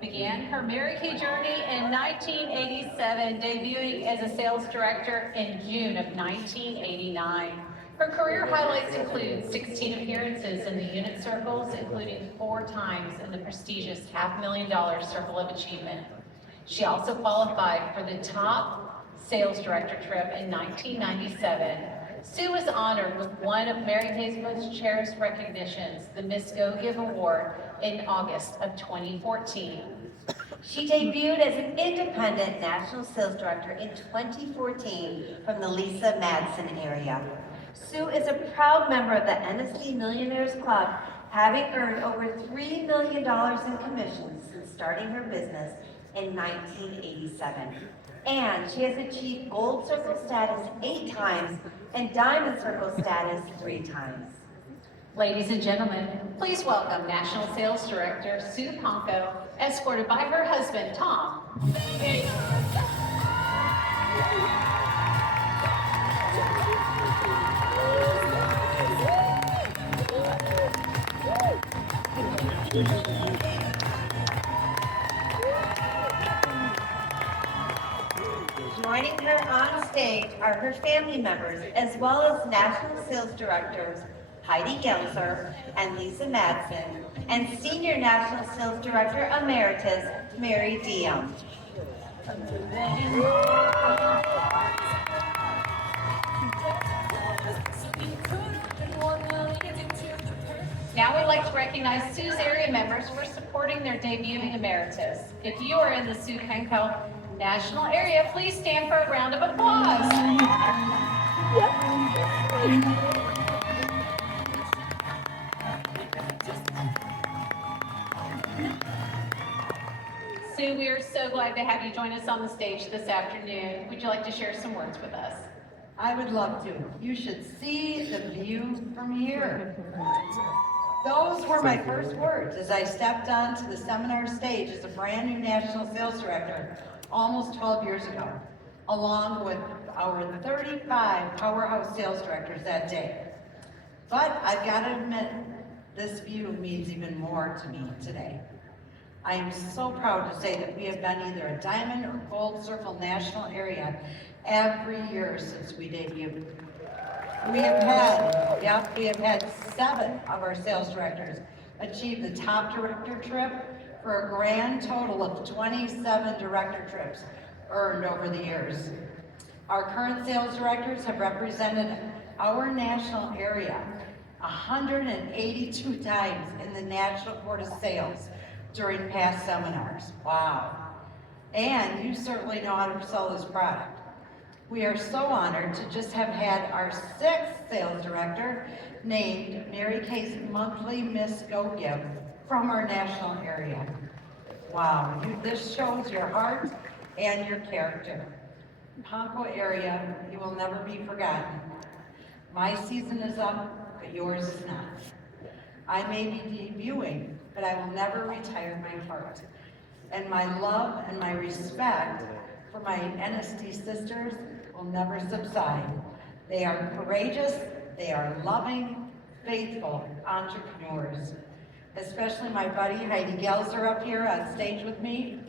began her Mary Kay journey in 1987, debuting as a sales director in June of 1989. Her career highlights include 16 appearances in the unit circles, including 4 times in the prestigious $500,000 Circle of Achievement. She also qualified for the top sales director trip in 1997. Sue was honored with one of Mary Kay's most cherished recognitions, the Miss Go Give Award, in August of 2014. She debuted as an independent national sales director in 2014 from the Lisa Madsen area. Sue is a proud member of the NSD Millionaires Club, having earned over $3 million in commissions since starting her business in 1987. And she has achieved Gold Circle status 8 times and Diamond Circle status 3 times. Ladies and gentlemen, please welcome National Sales Director Sue Pankow, escorted by her husband, Tom. Joining her on stage are her family members, as well as National Sales Directors Heidi Gelser and Lisa Madsen, and Senior National Sales Director Emeritus Mary Diem. Now we'd like to recognize Sue's area members for supporting their debuting emeritus. If you are in the Sue Pankow National area, please stand for a round of applause. Sue, we are so glad to have you join us on the stage this afternoon. Would you like to share some words with us? I would love to. You should see the view from here. Those were my first words as I stepped onto the seminar stage as a brand new national sales director almost 12 years ago, along with our 35 powerhouse sales directors that day. But I've got to admit, this view means even more to me today. I am so proud to say that we have been either a Diamond or Gold Circle national area every year since we debuted. We have had 7 of our sales directors achieve the top director trip for a grand total of 27 director trips earned over the years. Our current sales directors have represented our national area 182 times in the National Court of Sales during past seminars. Wow. And you certainly know how to sell this product. We are so honored to just have had our 6th sales director named Mary Kay's monthly Miss Go Give from our national area. Wow, this shows your heart and your character. Pankow area, you will never be forgotten. My season is up, but yours is not. I may be debuting, but I will never retire my heart. And my love and my respect for my NSD sisters will never subside. They are courageous, they are loving, faithful entrepreneurs. Especially my buddy Heidi Gelser up here on stage with me,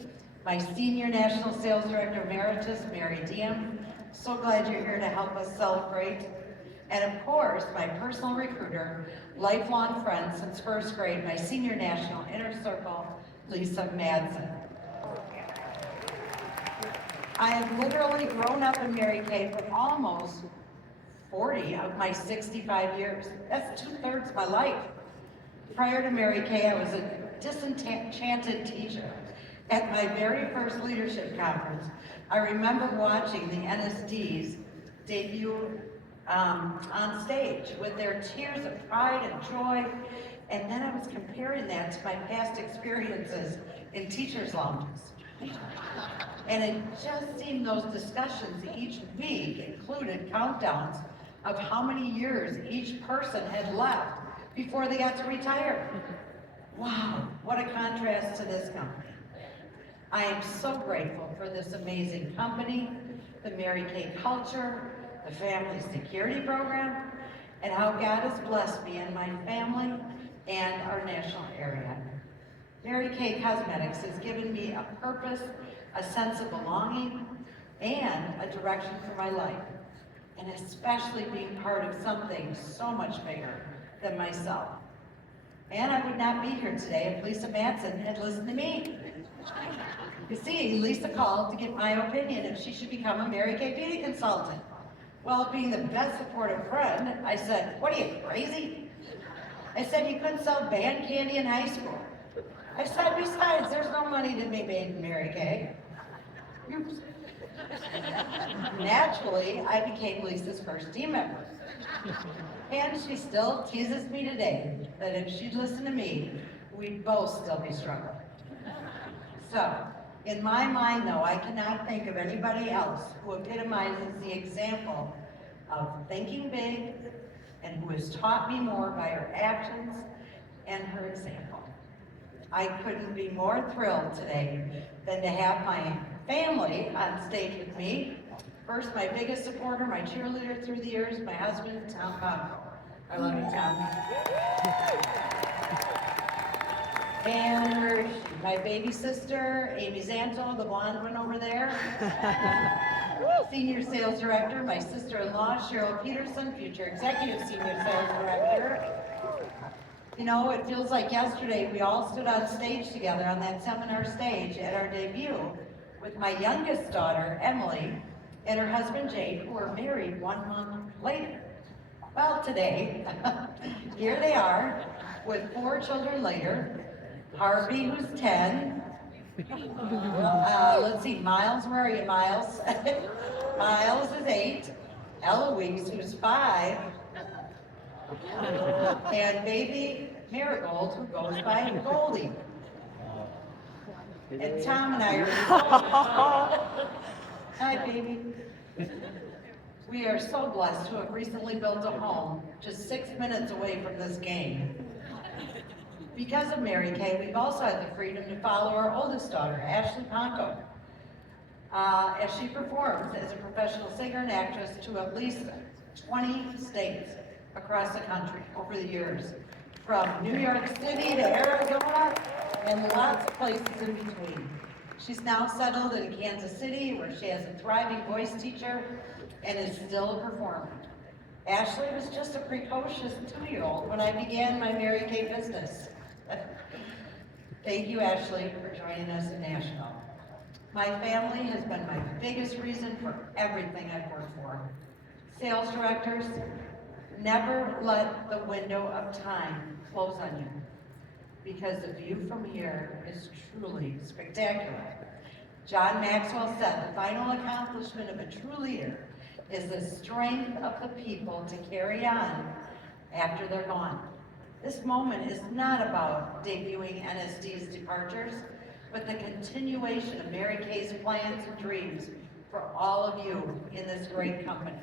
my Senior National Sales Director Emeritus, Mary Diem. So glad you're here to help us celebrate. And of course, my personal recruiter, lifelong friend since 1st grade, my Senior National Inner Circle, Lisa Madsen. I have literally grown up in Mary Kay for almost 40 of my 65 years. That's 2/3 of my life. Prior to Mary Kay, I was a disenchanted teacher. At my very first leadership conference, I remember watching the NSDs debut on stage with their tears of pride and joy, and then I was comparing that to my past experiences in teachers' lounges. And it just seemed those discussions each week included countdowns of how many years each person had left before they got to retire. Wow, what a contrast to this company. I am so grateful for this amazing company, the Mary Kay culture, the family security program, and how God has blessed me and my family and our national area. Mary Kay Cosmetics has given me a purpose, a sense of belonging, and a direction for my life, and especially being part of something so much bigger than myself. And I would not be here today if Lisa Madsen had listened to me. You see, Lisa called to get my opinion if she should become a Mary Kay beauty consultant. Well, being the best supportive friend, I said, "What are you, crazy?" I said, "You couldn't sell band candy in high school." I said, "Besides, there's no money to be made in Mary Kay." Oops. Naturally, I became Lisa's first team member. And she still teases me today that if she'd listened to me, we'd both still be struggling. So, in my mind though, I cannot think of anybody else who epitomizes the example of thinking big and who has taught me more by her actions and her example. I couldn't be more thrilled today than to have my family on stage with me. First, my biggest supporter, my cheerleader through the years, my husband, Tom Pankow. I love you, Tom. And my baby sister, Amy Zanto, the blonde one over there. Senior Sales Director, my sister-in-law, Cheryl Peterson, future Executive Senior Sales Director. You know, it feels like yesterday we all stood on stage together on that seminar stage at our debut with my youngest daughter, Emily, and her husband, Jake, who were married 1 month later. Well, today, here they are with 4 children later. Harvey, who's 10. Let's see, Miles, where are you, Miles? Miles is 8. Eloise, who's 5. And baby Marigold, who goes by Goldie. And Tom and I are hi, baby. We are so blessed to have recently built a home just 6 minutes away from this game. Because of Mary Kay, we've also had the freedom to follow our oldest daughter, Ashley Pankow, as she performs as a professional singer and actress to at least 20 states across the country over the years, from New York City to Arizona and lots of places in between. She's now settled in Kansas City, where she has a thriving voice teacher and is still performing. Ashley was just a precocious 2-year-old when I began my Mary Kay business. Thank you, Ashley, for joining us in Nashville. My family has been my biggest reason for everything I've worked for. Sales directors, never let the window of time close on you, because the view from here is truly spectacular. John Maxwell said, "The final accomplishment of a true leader is the strength of the people to carry on after they're gone." This moment is not about debuting NSD's departures, but the continuation of Mary Kay's plans and dreams for all of you in this great company.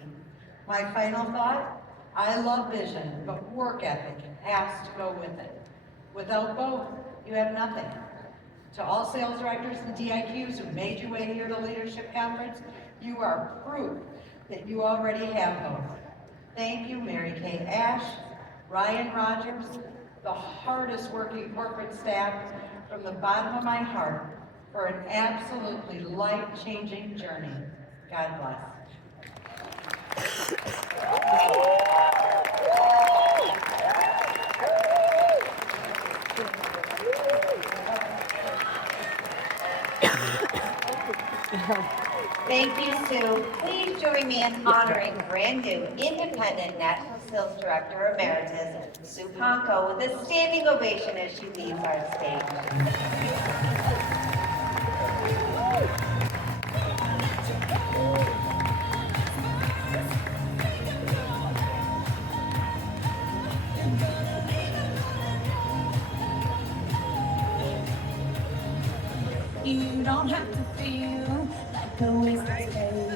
My final thought, I love vision, but work ethic has to go with it. Without both, you have nothing. To all sales directors and DIQs who made your way here to Leadership Conference, you are proof that you already have both. Thank you, Mary Kay Ash, Ryan Rogers, the hardest working corporate staff, from the bottom of my heart, for an absolutely life-changing journey. God bless. Thank you, Sue. Please join me in honoring brand new independent National Sales Director Emeritus, Sue Pankow, with a standing ovation as she leaves our stage. You don't have to feel like a wasted space.